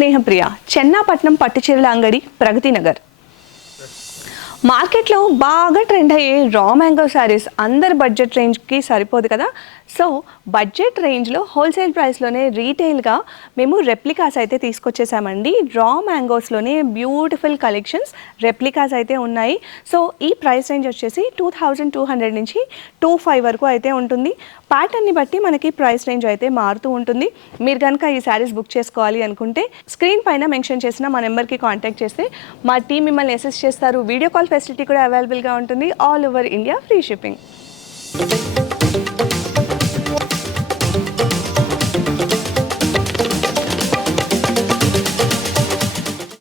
స్నేహప్రియ చెన్నాపట్నం పట్టుచీరల అంగడి ప్రగతి నగర్. మార్కెట్లో బాగా ట్రెండ్ అయ్యే రా మ్యాంగో శారీస్ అందరి బడ్జెట్ రేంజ్కి సరిపోదు కదా. సో బడ్జెట్ రేంజ్లో హోల్సేల్ ప్రైస్లోనే రీటైల్గా మేము రెప్లికాస్ అయితే తీసుకొచ్చేసామండి. రా మ్యాంగోస్లోనే బ్యూటిఫుల్ కలెక్షన్స్ రెప్లికాస్ అయితే ఉన్నాయి. సో ఈ ప్రైస్ రేంజ్ వచ్చేసి 2200 నుంచి 25 వరకు అయితే ఉంటుంది. ప్యాటర్న్ని బట్టి మనకి ప్రైస్ రేంజ్ అయితే మారుతూ ఉంటుంది. మీరు కనుక ఈ శారీస్ బుక్ చేసుకోవాలి అనుకుంటే స్క్రీన్ పైన మెన్షన్ చేసిన మా నెంబర్కి కాంటాక్ట్ చేస్తే మా టీం మిమ్మల్ని అసిస్ట్ చేస్తారు. వీడియో కాల్ ఫెసిలిటీ కూడా అవైలబుల్గా ఉంటుంది. All over India free shipping.